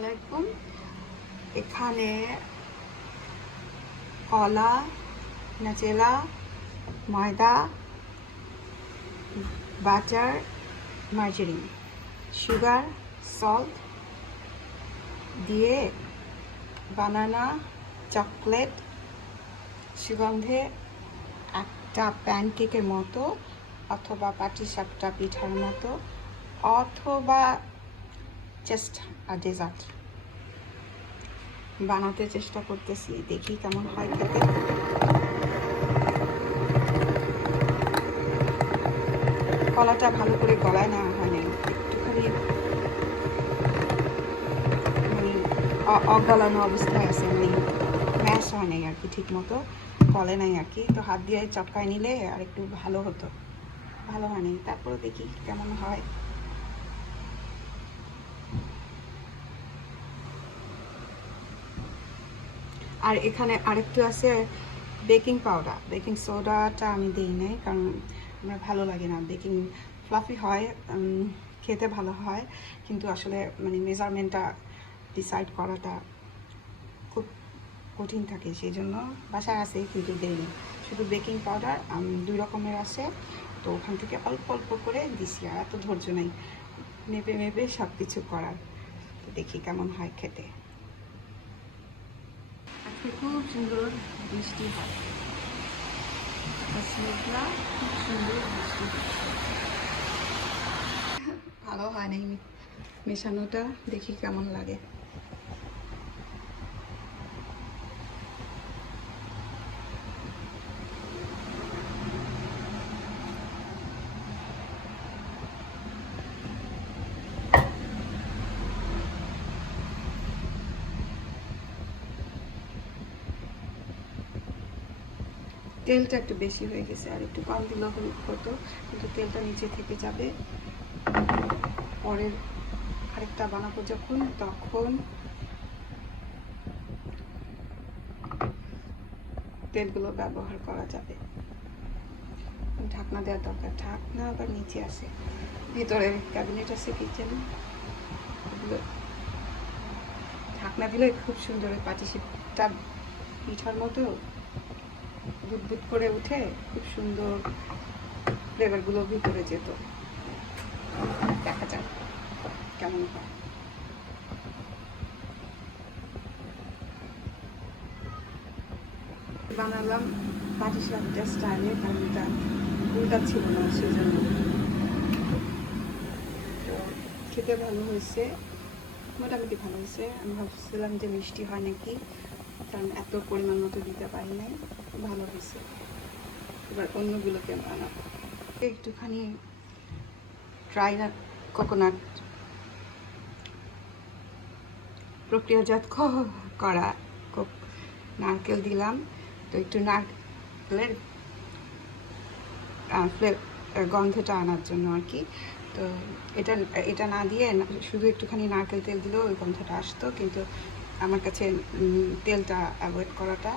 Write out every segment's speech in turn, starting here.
আলাইকুম। এখানে কলা নাচেলা ময়দা, বাটার মার্জারিন সুগার, সল্ট দিয়ে বানানা, চকলেট সুগন্ধে একটা প্যানকেকের মতো অথবা পাটিসাপটা পিঠার মতো অথবা জাস্ট ডেজার্ট বানাতে চেষ্টা করতেছি, দেখি কেমন হয় খেতে। কলাটা ভালো করে গলায় নেওয়া হয় নাই একটুখানি মানে অগলানো অবস্থায় আছে মানে ম্যাশ হয় নাই আর কি ঠিক মতো গলে নাই আর কি। তো হাত দিয়ে চটকায় নিলে আর একটু ভালো হতো। ভালো হয় নাই তারপরে দেখি কেমন হয়। আর এখানে আরেকটু আছে বেকিং পাউডার। বেকিং সোডাটা আমি দিই নাই কারণ আমার ভালো লাগে না। বেকিং ফ্লাফি হয় খেতে ভালো হয়, কিন্তু আসলে মানে মেজারমেন্টটা ডিসাইড করাটা খুব কঠিন থাকে সেই জন্য বাসায় আছে কিন্তু দেইনি শুধু বেকিং পাউডার দুই রকমের আছে। তো ওখান থেকে অল্প অল্প করে দিছি আর এত ধৈর্য নেই। মেপে মেপে সব কিছু করার দেখি কেমন হয় খেতে। আজকে খুব সুন্দর বৃষ্টি হয় মেঘলা খুব সুন্দর বৃষ্টি। ভালো হয় নাই মেশানোটা দেখি কেমন লাগে। তেলটা একটু বেশি হয়ে গেছে, আর একটু কম দিলে হতো। কিন্তু তেলটা নিচে থেকে যাবে। পরের আরেকটা বানাবো যখন, তখন তেলগুলো ব্যবহার করা যাবে। ঢাকনা দেওয়ার দরকার, ঢাকনা আবার নিচে আছে ভিতরে ক্যাবিনেট আছে কিচেন ঢাকনা দিলে খুব সুন্দর ওই পাটিসাপটা পিঠার মতো। বুদবুদ করে উঠে খুব সুন্দর ফ্লেভারগুলো ভিতরে যেত। দেখা যাক কেমন হয়। বানালাম পাটিসাপটা স্টাইলে কারণ এটা উল্টা ছিল না সেই জন্য তো খেতে ভালো হয়েছে, মোটামুটি ভালো হয়েছে। আমি ভাবছিলাম যে মিষ্টি হয় নাকি, কারণ এত পরিমাণ মতো দিতে পারি নাই। ভালো হয়েছে। এবার অন্যগুলোকে বানাবো। একটুখানি ড্রাই নাট কোকোনাট প্রক্রিয়াজাত করা নারকেল দিলাম। তো একটু নারকেলের গন্ধটা আনার জন্য আর কি। তো এটা এটা না দিয়ে শুধু একটুখানি নারকেল তেল দিলেও ওই গন্ধটা আসতো, কিন্তু আমার কাছে তেলটা অ্যাভয়েড করাটা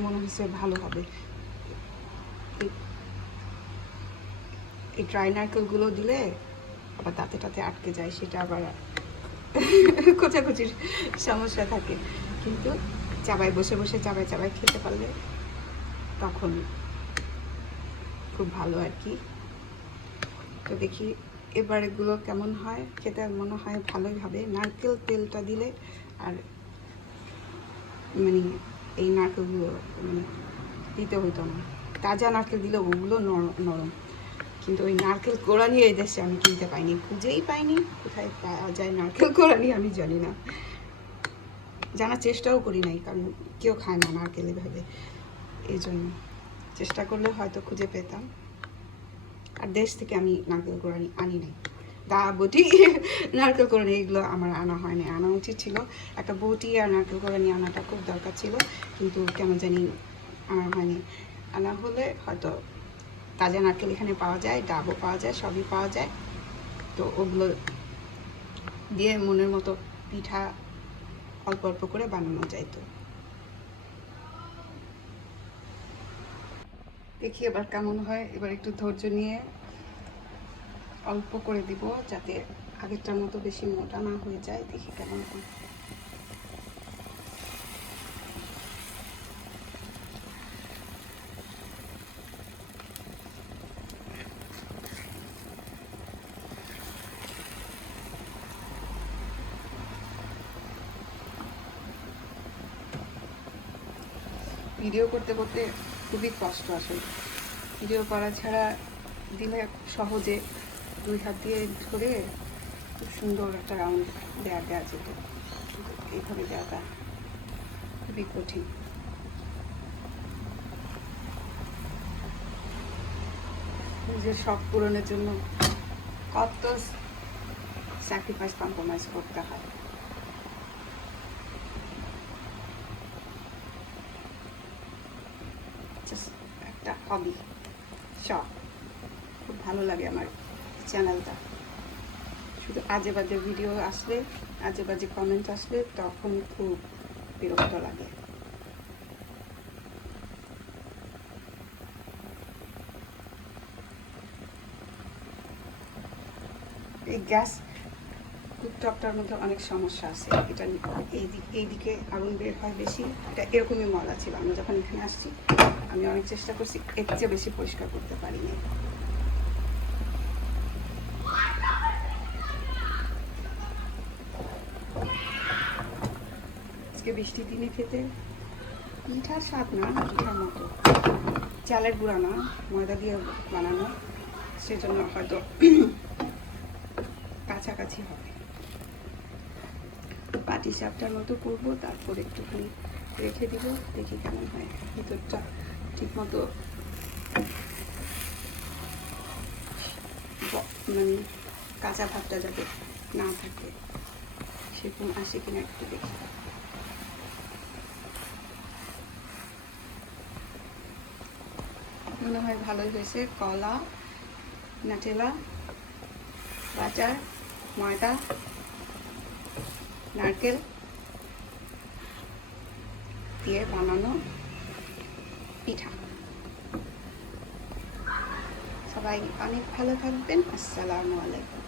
মনে হচ্ছে ভালো হবে। এই- ড্রাই নারকেলগুলো দিলে আবার দাঁতে টাতে আটকে যায়, সেটা আবার খোঁচাখুচির সমস্যা থাকে। কিন্তু চাবায় বসে বসে, চাবায় চাবায় খেতে পারলে তখন খুব ভালো আর কি। তো দেখি এবার এগুলো কেমন হয়, খেতে মনে হয় ভালোই হবে। নারকেল তেলটা দিলে আর মানে এই নারকেলগুলো মানে দিতে হতো না তাজা নারকেল দিলে ওগুলো নর- নরম। কিন্তু ওই নারকেল কোড়ানি এই দেশে আমি কিনতে পাইনি। খুঁজেই পাইনি কোথায় পাওয়া যায় নারকেল কোড়ানি আমি জানি না। জানার চেষ্টাও করি নাই, কারণ কেউ খায় না নারকেল এভাবে। এই জন্য চেষ্টা করলে হয়তো খুঁজে পেতাম। আর দেশ থেকে আমি নারকেল কোড়ানি আনি নাই। দা বটি, নারকেল কোড়ানি এগুলো আমার আনা হয় না আনা উচিত ছিল। একটা বটি আর নারকেল কোড়ানি আনাটা খুব দরকার ছিল, কিন্তু কেমন জানি আনা হয়নি। আনা হলে হয়তো তাজা নারকেল এখানে পাওয়া যায়, ডাবও পাওয়া যায়, সবই পাওয়া যায়। তো ওগুলো দিয়ে মনের মতো পিঠা অল্প অল্প করে বানানো যাইতো দেখি এবার কেমন হয়, এবার একটু ধৈর্য নিয়ে অল্প করে দিব যাতে আগেরটার মতো বেশি মোটা না হয়ে যায়। দেখি কেমন ভিডিও করতে করতে খুবই কষ্ট আসলে। ভিডিও করা ছাড়া দিলে সহজে দুই হাত দিয়ে ধরে খুব সুন্দর একটা রাউন্ড দেওয়া দেওয়া যেত। এইভাবে দেওয়াটা খুবই কঠিন। নিজের শখ পূরণের জন্য কত স্যাক্রিফাইস কম্প্রোমাইজ করতে হয়। একটা হবি শখ। খুব ভালো লাগে আমার। চ্যানেলটা শুধু আজে বাজে ভিডিও আসলে আজে বাজে কমেন্ট আসলে তখন খুব বিরক্ত লাগে। এই গ্যাস কুকটপটার মধ্যে অনেক সমস্যা আছে। এটা এই দিক, এই দিকে আগুন বের হয় বেশি। এটা এরকমই ময়লা ছিল। আমি যখন এখানে আসছি, আমি অনেক চেষ্টা করছি এর চেয়ে বেশি পরিষ্কার করতে পারিনি। আজকে বৃষ্টির দিনে খেতে। মিঠার স্বাদ না মিঠার মতো। চালের গুঁড়া না, ময়দা দিয়ে বানানো। সেজন্য হয়তো কাছাকাছি হবে। পাটি সাপটার মতো করব, তারপর একটুখানি রেখে দিব, দেখি কেমন হয়। ভিতরটা ঠিক মতো মানে কাঁচা ভাবটা যাতে না থাকে, সেরকম আসে কিনা একটু দেখি। মনে হয় ভালোই হয়েছে। কলা, নাটেলা, বাটার, ময়দা, নারকেল দিয়ে বানানো পিঠা। সবাই অনেক ভালো থাকবেন। আসসালামু আলাইকুম।